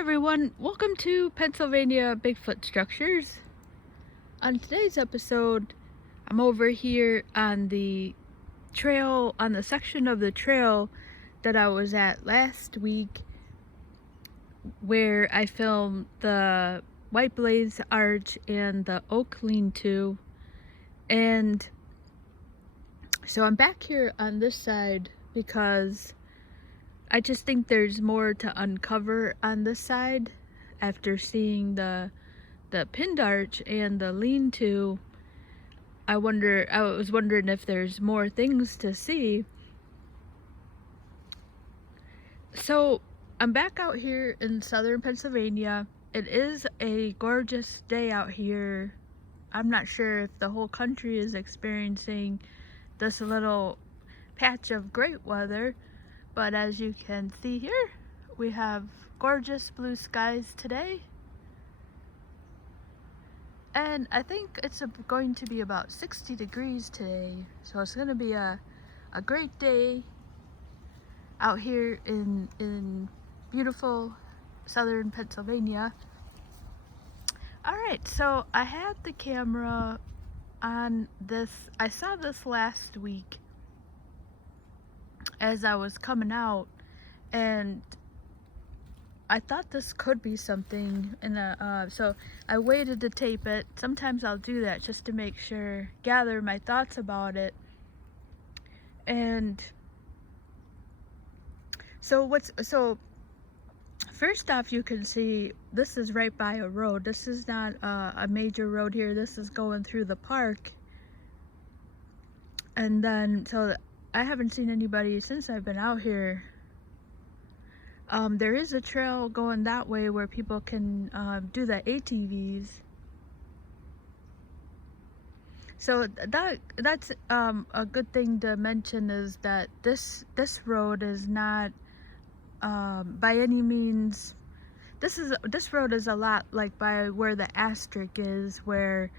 everyone, welcome to Pennsylvania Bigfoot Structures. On today's episode, I'm over here on the trail, on the section of the trail that I was at last week, where I filmed the White Blaze Arch and the Oak Lean-To. And so I'm back here on this side because I just think there's more to uncover on this side after seeing the pinned arch and the lean-to. I was wondering if there's more things to see. So I'm back out here in southern Pennsylvania. It is a gorgeous day out here. I'm not sure if the whole country is experiencing this little patch of great weather, but as you can see here, we have gorgeous blue skies today. And I think it's going to be about 60 degrees today. So it's going to be a great day out here in beautiful southern Pennsylvania. Alright, so I had the camera on this. I saw this last week as I was coming out, and I thought this could be something in the so I waited to tape it. Sometimes I'll do that just to make sure, gather my thoughts about it. And so first off, you can see this is right by a road. This is not a major road here. This is going through the park. And then so I haven't seen anybody since I've been out here. There is a trail going that way where people can do the ATVs. So that's a good thing to mention, is that this road is not by any means. This road is a lot like by where the asterisk is, where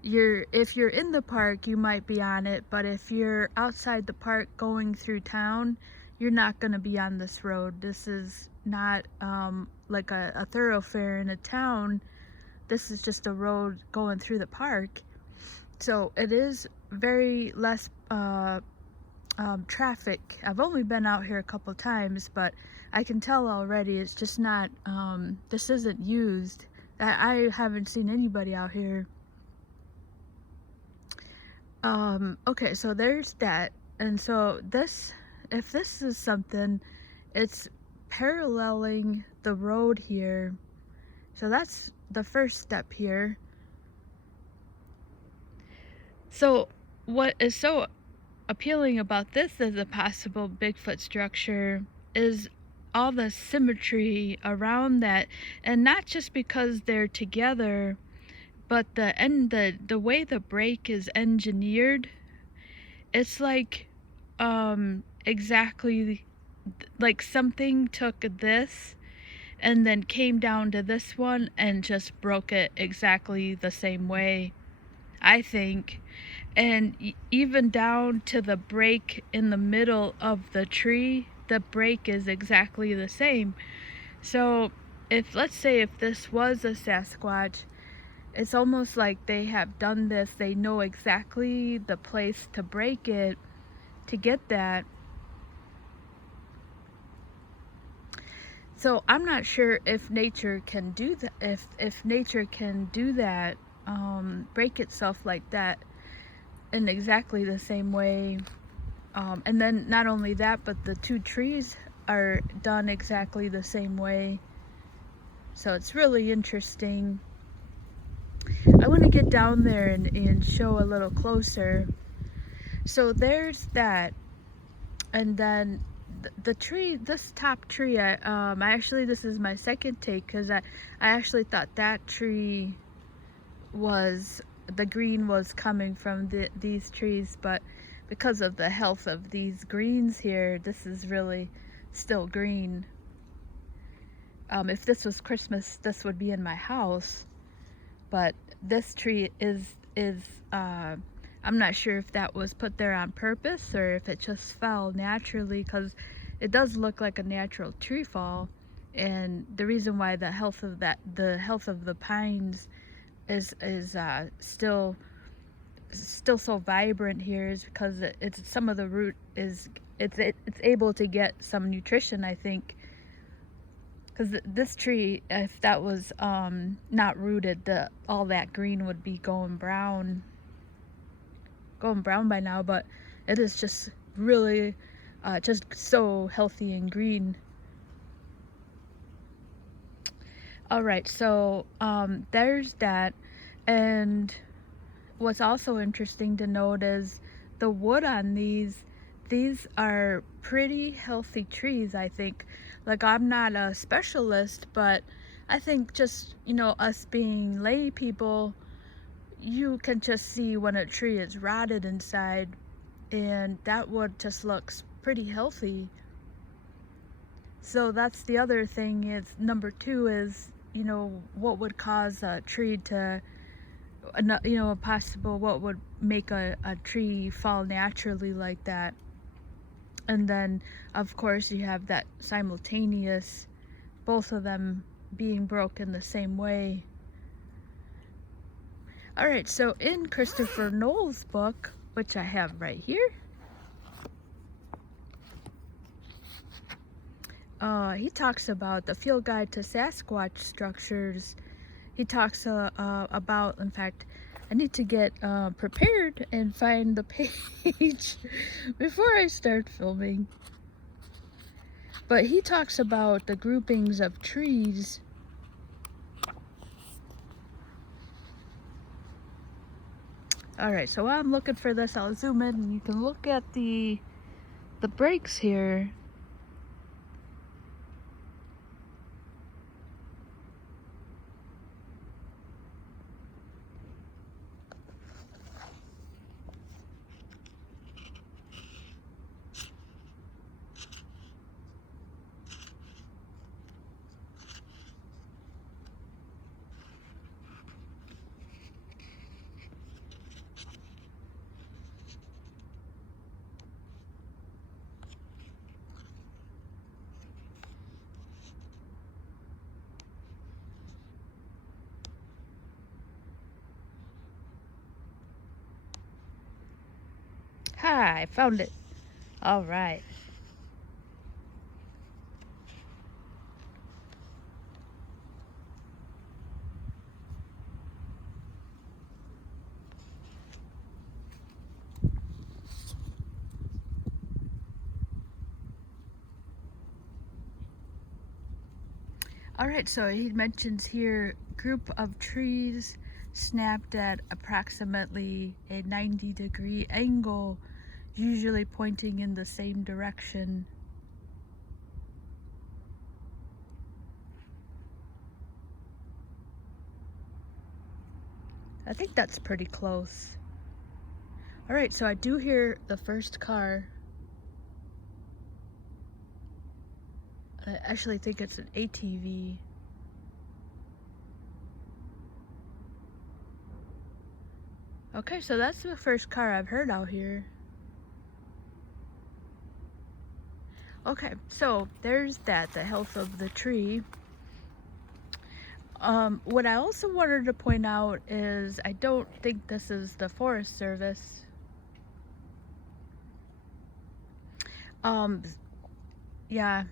if you're in the park, you might be on it, but if you're outside the park going through town, you're not going to be on this road. This is not like a thoroughfare in a town. This is just a road going through the park. So it is very less traffic. I've only been out here a couple times, but I can tell already it's just not, this isn't used. I haven't seen anybody out here. Okay, so there's that. And so if this is something, it's paralleling the road here. So that's the first step here. So what is so appealing about this as a possible Bigfoot structure is all the symmetry around that, and not just because they're together, but the way the break is engineered. It's like exactly like something took this and then came down to this one and just broke it exactly the same way, I think. And even down to the break in the middle of the tree, the break is exactly the same. So let's say if this was a Sasquatch, it's almost like they have done this. They know exactly the place to break it to get that. So I'm not sure if nature can do that. If nature can do that, break itself like that in exactly the same way. And then not only that, but the two trees are done exactly the same way. So it's really interesting. I want to get down there and show a little closer. So there's that. And then the tree, this top tree, this is my second take, because I actually thought that tree was, the green was coming from these trees, but because of the health of these greens here, this is really still green. If this was Christmas, this would be in my house, but this tree is I'm not sure if that was put there on purpose or if it just fell naturally, because it does look like a natural tree fall. And the reason why the health of the pines is still so vibrant here is because it's some of the root is it's able to get some nutrition, I think, because this tree, if that was not rooted, all that green would be going brown by now, but it is just really just so healthy and green. All right, so there's that. And what's also interesting to note is the wood on these are pretty healthy trees, I think. Like, I'm not a specialist, but I think just, us being lay people, you can just see when a tree is rotted inside, and that wood just looks pretty healthy. So that's the other thing. Is number two is, what would cause a tree to, what would make a tree fall naturally like that. And then, of course, you have that simultaneous, both of them being broken the same way. All right, so in Christopher Knowles' book, which I have right here, he talks about the Field Guide to Sasquatch Structures. He talks about, in fact, I need to get prepared and find the page before I start filming. But he talks about the groupings of trees. Alright, so while I'm looking for this, I'll zoom in and you can look at the breaks here. Hi, I found it. All right. All right, so he mentions here group of trees snapped at approximately a 90-degree angle, usually pointing in the same direction. I think that's pretty close. All right, so I do hear the first car. I actually think it's an ATV. Okay, so that's the first car I've heard out here. Okay, so there's that, the health of the tree. What I also wanted to point out is I don't think this is the Forest Service. Yeah,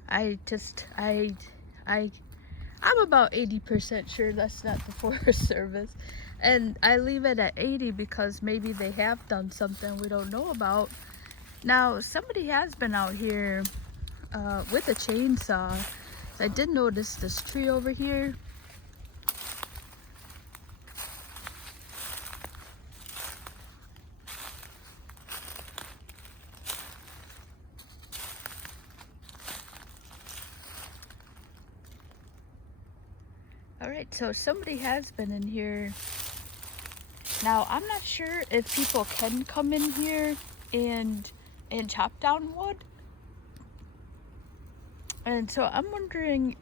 I'm about 80% sure that's not the Forest Service. And I leave it at 80 because maybe they have done something we don't know about. Now, somebody has been out here with a chainsaw. I did notice this tree over here. Alright, so somebody has been in here. Now, I'm not sure if people can come in here and chop down wood. And so I'm wondering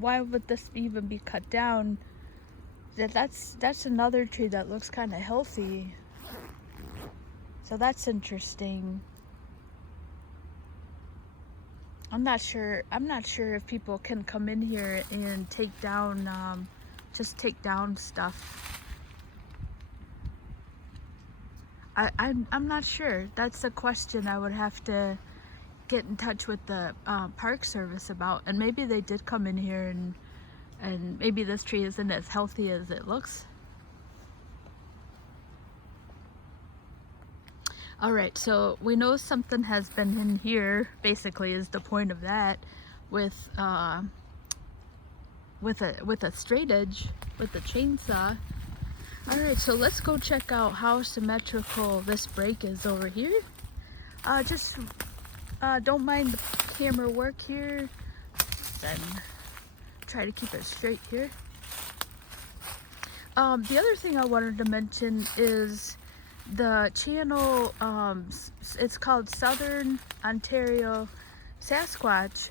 why would this even be cut down? That's another tree that looks kind of healthy. So that's interesting. I'm not sure if people can come in here and take down, just take down stuff. I'm not sure. That's a question I would have to get in touch with the park service about. And maybe they did come in here, and maybe this tree isn't as healthy as it looks. Alright, so we know something has been in here, basically, is the point of that, with a straight edge, with a chainsaw. Alright, so let's go check out how symmetrical this break is over here. Just don't mind the camera work here, and try to keep it straight here. The other thing I wanted to mention is the channel, it's called Southern Ontario Sasquatch,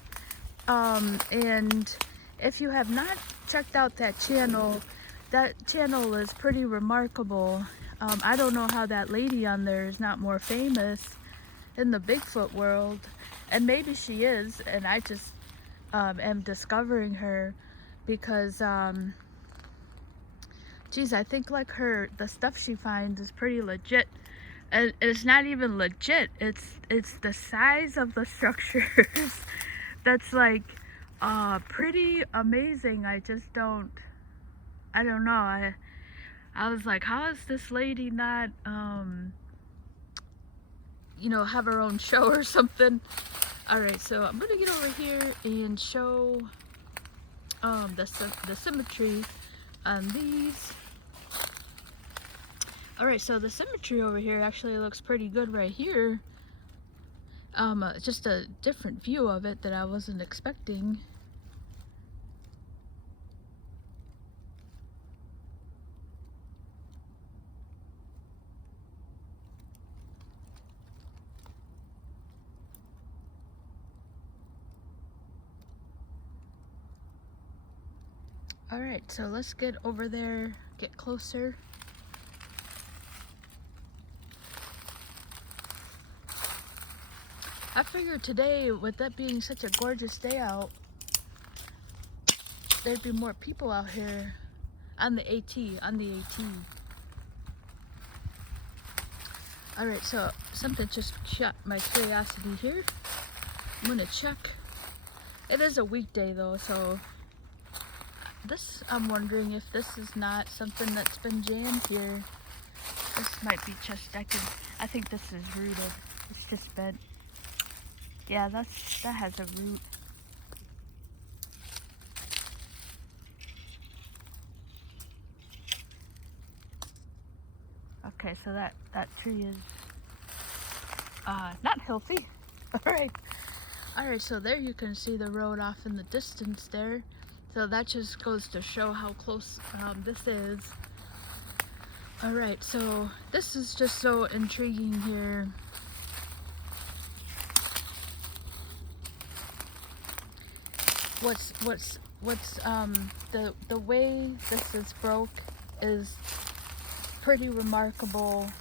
and if you have not checked out that channel is pretty remarkable. I don't know how that lady on there is not more famous in the Bigfoot world, and maybe she is, and I just am discovering her because geez, I think like the stuff she finds is pretty legit. And it's not even legit. It's the size of the structures that's like pretty amazing. I don't know. I was like, how is this lady not you know, have her own show or something? Alright, so I'm gonna get over here and show the symmetry on these. Alright, so the symmetry over here actually looks pretty good right here. Just a different view of it that I wasn't expecting. Alright, so let's get over there, get closer. I figured today, with that being such a gorgeous day out, there'd be more people out here on the AT. Alright, so something just shot my curiosity here. I'm gonna check. It is a weekday though, so I'm wondering if this is not something that's been jammed here. This might be just, I think this is rooted. It's just bent. Yeah, that has a root. Okay, so that tree is not healthy. Alright, so there you can see the road off in the distance there. So that just goes to show how close this is. Alright, so this is just so intriguing here. The way this is broke is pretty remarkable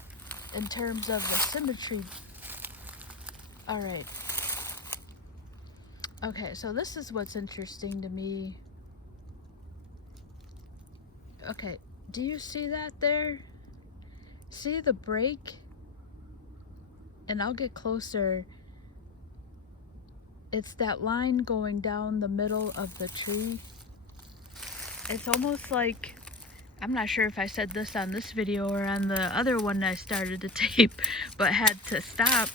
in terms of the symmetry. Alright. Okay, so this is what's interesting to me. Okay, do you see that there? See the break? And I'll get closer. It's that line going down the middle of the tree. It's almost like, I'm not sure if I said this on this video or on the other one I started to tape, but had to stop.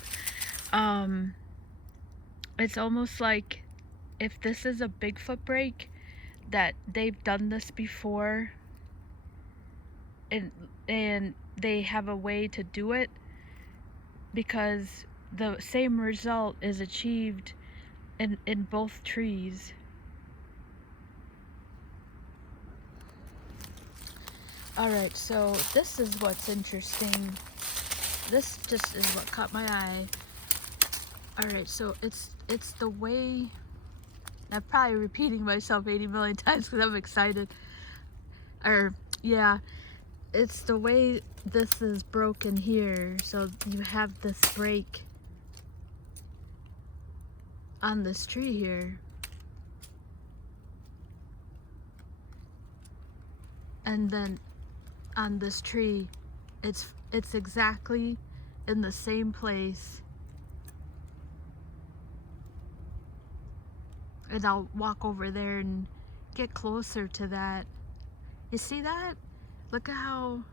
It's almost like if this is a Bigfoot break, that they've done this before, and they have a way to do it, because the same result is achieved in both trees. Alright, so this is what's interesting. This just is what caught my eye. Alright, so it's the way, I'm probably repeating myself 80 million times because I'm excited. Yeah, it's the way this is broken here. So you have this break. on this tree here. And then on this tree, it's exactly in the same place. And I'll walk over there and get closer to that. You see that? Look at how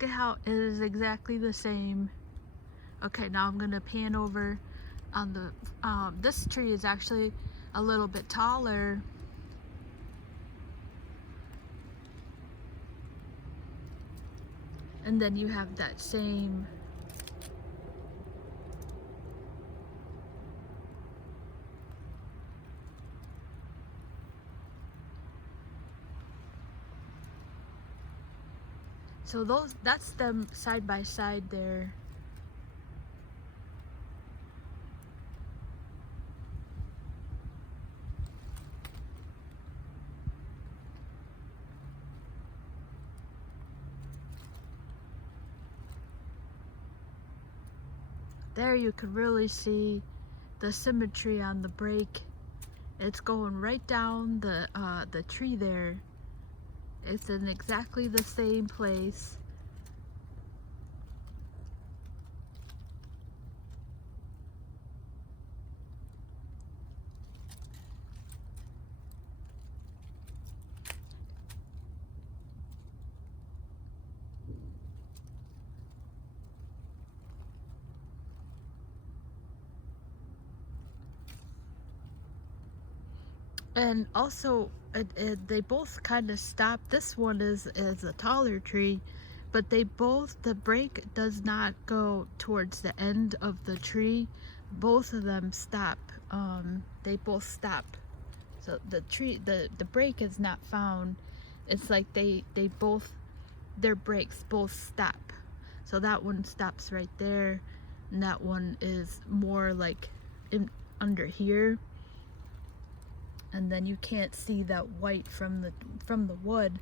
it is exactly the same. Okay, now I'm gonna pan over on the, this tree is actually a little bit taller. And then you have that same. So that's them side by side there. There you could really see the symmetry on the break. It's going right down the tree there. It's in exactly the same place. And also, they both kind of stop. This one is a taller tree, but the break does not go towards the end of the tree. Both of them stop. They both stop. So the break is not found. It's like their breaks both stop. So that one stops right there, and that one is more like under here. And then you can't see that white from the wood.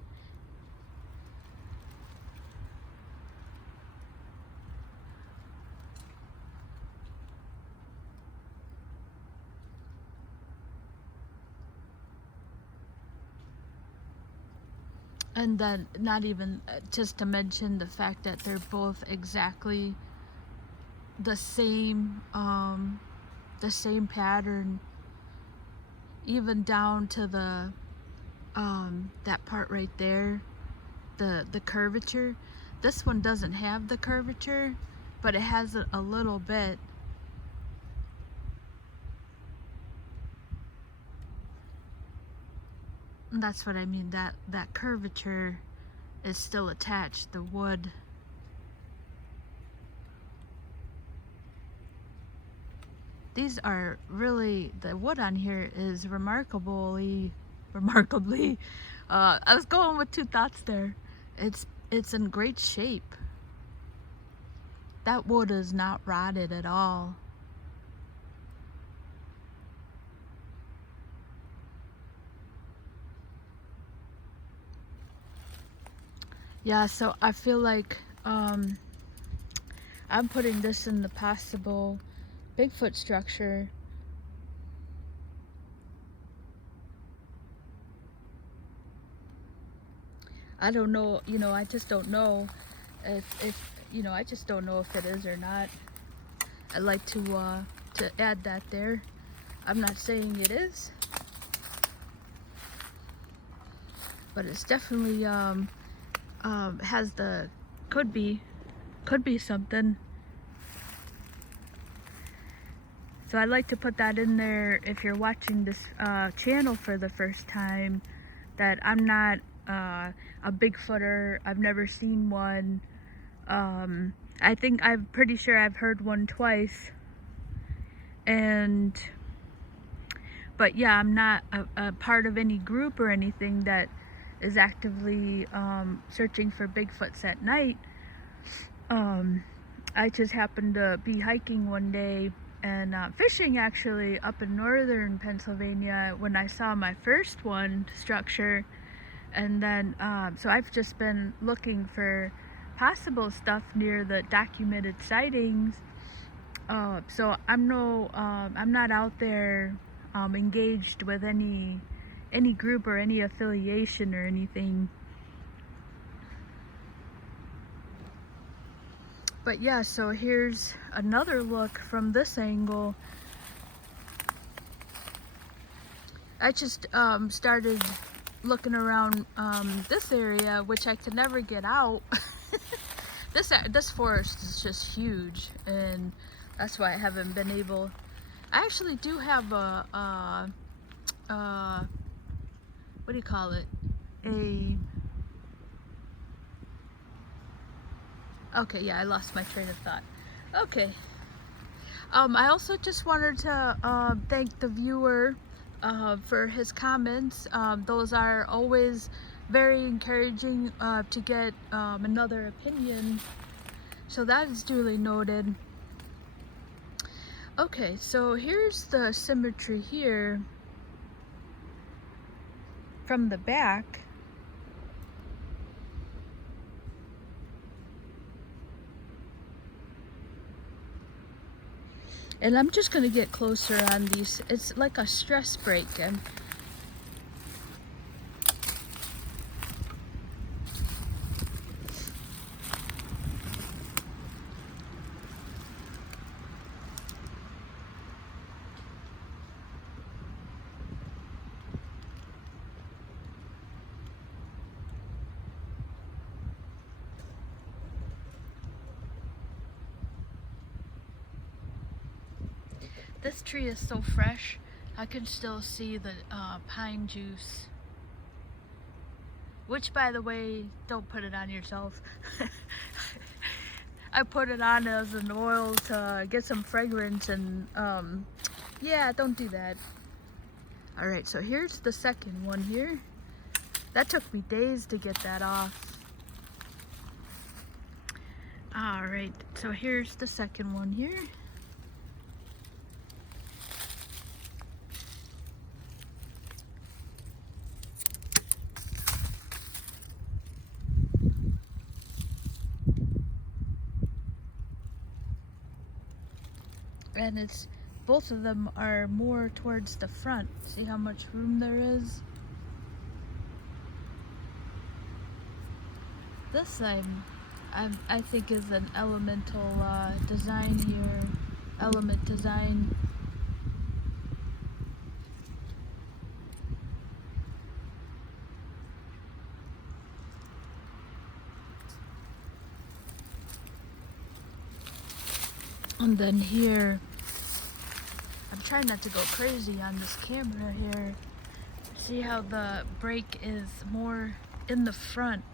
And then not even just to mention the fact that they're both exactly the same pattern, even down to the that part right there, the curvature. This one doesn't have the curvature, but it has a little bit. And that's what I mean, that curvature is still attached, the wood. These are really, the wood on here is remarkably, I was going with two thoughts there. It's in great shape. That wood is not rotted at all. Yeah, so I feel like I'm putting this in the possible Bigfoot structure. I don't know, I just don't know if I just don't know if it is or not. I'd like to add that there. I'm not saying it is, but it's definitely has the could be something. So I'd like to put that in there if you're watching this channel for the first time, that I'm not a Bigfooter. I've never seen one. I'm pretty sure I've heard one twice. But yeah, I'm not a part of any group or anything that is actively searching for Bigfoots at night. I just happened to be hiking one day and fishing actually up in northern Pennsylvania when I saw my first one structure. And then so I've just been looking for possible stuff near the documented sightings. So I'm not out there engaged with any group or any affiliation or anything. But yeah, so here's another look from this angle. I just started looking around this area, which I could never get out. This forest is just huge, and that's why I haven't been able. I actually do have a what do you call it? Okay, yeah, I lost my train of thought. Okay. I also just wanted to thank the viewer for his comments. Those are always very encouraging to get another opinion. So that is duly noted. Okay, so here's the symmetry here from the back. And I'm just gonna get closer on these. It's like a stress break. This tree is so fresh. I can still see the pine juice. Which, by the way, don't put it on yourself. I put it on as an oil to get some fragrance, and yeah, don't do that. Alright, so here's the second one here. That took me days to get that off. Alright, so here's the second one here. And it's, both of them are more towards the front. See how much room there is? This I think is an elemental design here, element design. And then here, I'm trying not to go crazy on this camera here. See how the break is more in the front.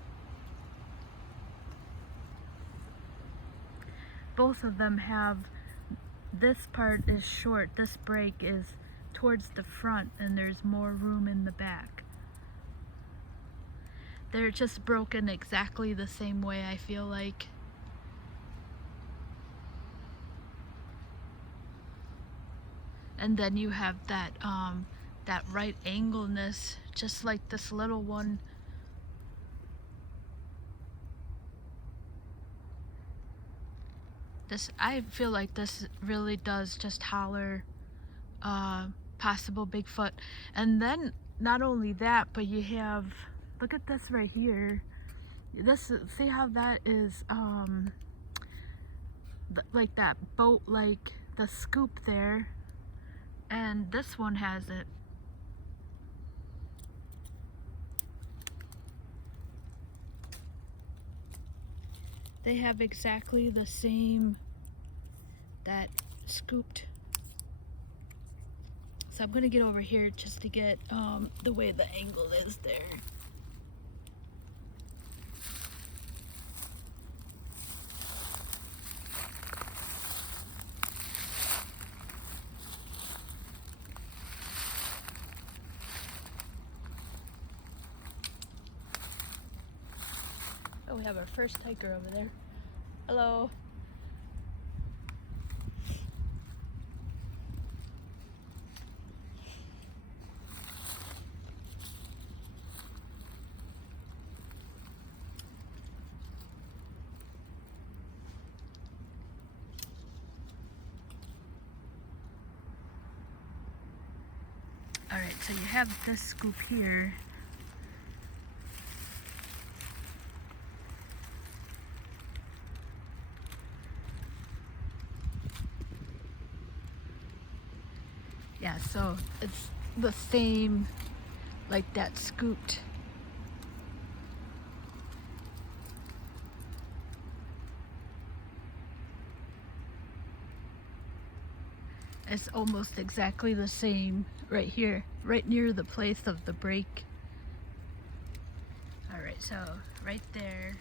Both of them have, this part is short, this break is towards the front, and there's more room in the back. They're just broken exactly the same way, I feel like. And then you have that that right angleness, just like this little one. This, I feel like this really does just holler possible Bigfoot. And then not only that, but you have, look at this right here. This, see how that is like that boat, like the scoop there. And this one has it. They have exactly the same, that scooped. So I'm gonna get over here just to get the way the angle is there. Oh, we have our first hiker over there. Hello. so you have this scoop here. Yeah, so it's the same, like that scooped. It's almost exactly the same right here, right near the place of the break. All right, so right there.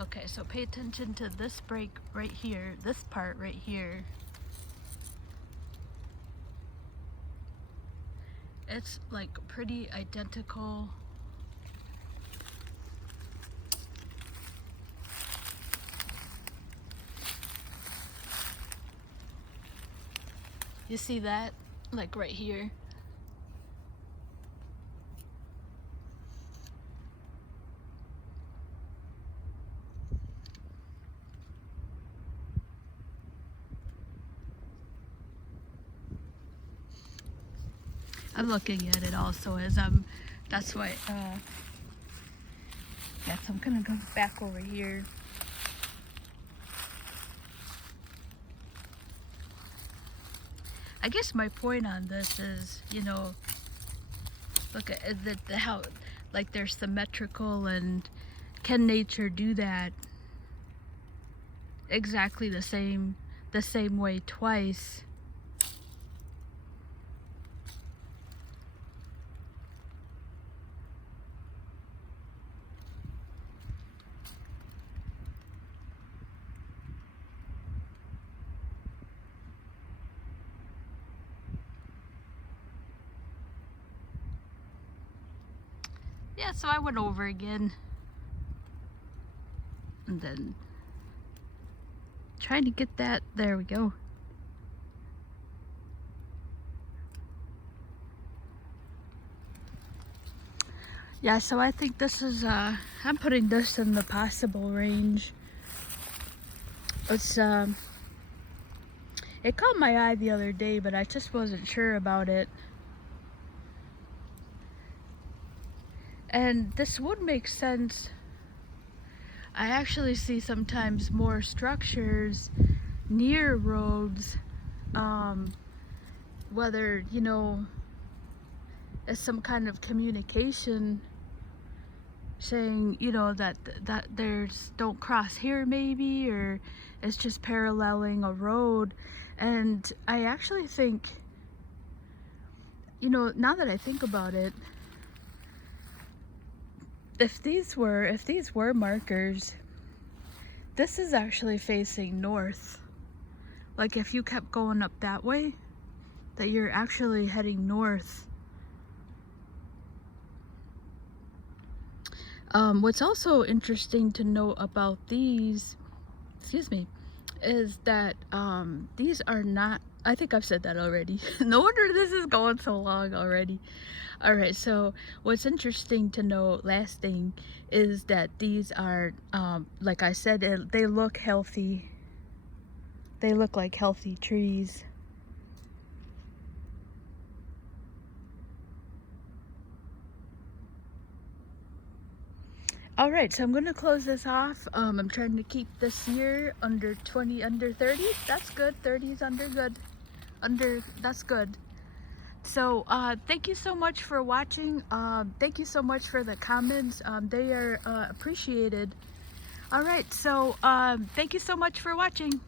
Okay, so pay attention to this break right here, this part right here. It's like pretty identical. You see that? Like right here. I'm looking at it also as that's why, yeah, so I'm gonna go back over here. I guess my point on this is, you know, look at how, like, they're symmetrical, and can nature do that exactly the same way twice? Yeah, so I went over again, and then trying to get that, there we go. Yeah, so I think this is, I'm putting this in the possible range. It's, it caught my eye the other day, but I just wasn't sure about it. And this would make sense. I actually see sometimes more structures near roads, whether, you know, it's some kind of communication saying, you know, that there's, don't cross here maybe, or it's just paralleling a road. And I actually think, you know, now that I think about it, if these were markers, this is actually facing north. Like if you kept going up that way, that you're actually heading north. What's also interesting to note about these, excuse me, is that these are not, I think I've said that already. No wonder this is going so long already. All right, so what's interesting to note, last thing, is that these are, like I said, they look healthy. They look like healthy trees. All right, so I'm gonna close this off. I'm trying to keep this here under 20, under 30. That's good. 30 is under good. That's good. So thank you so much for watching. Thank you so much for the comments. They are appreciated. All right, so thank you so much for watching.